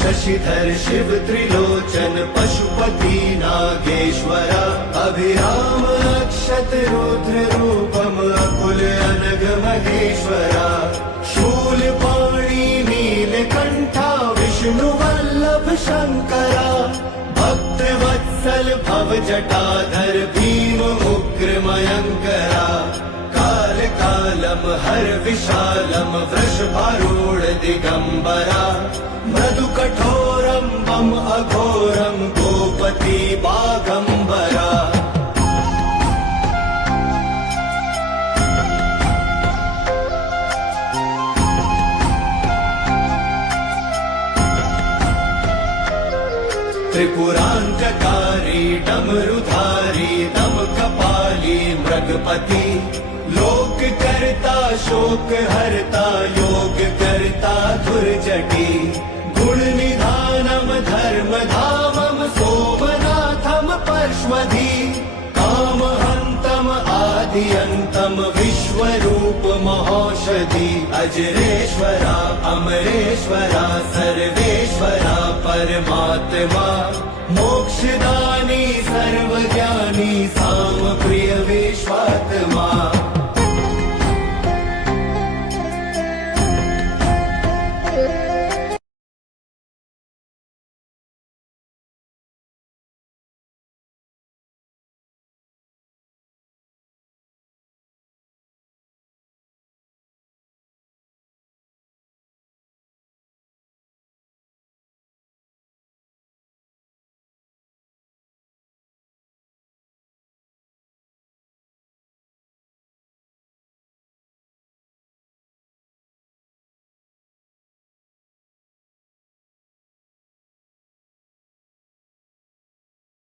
शशिधर शिव त्रिलोचन पशुपति नागेश्वरा अभिराम अक्षत रुद्र रूपम अकुल अनघ महेश्वरा शूलपाणि नीलकंठा विष्णु वल्लभ शंकरा भक्तवत्सल भव जटाधर भीम उग्र मयंकरा काल कालम हर विशालम वृषभारूढ़ दिगंबरा मृदु कठोरम बम अघोरम गोपति बागंबरा त्रिपुरांतकारी डमरुधारी दम कपाली मृगपति लोक करता शोक हरता योग करता धुर्जटी गुण निधानम धर्म धामम सोमनाथम परश्वधी काम हंतम आदि अंतम विश्वरूप महौषधि अजरेश्वरा अमरेश्वरा सर्वेश्वरा परमात्मा मोक्षदानी सर्वज्ञानी साम प्रिय विश्वात्मा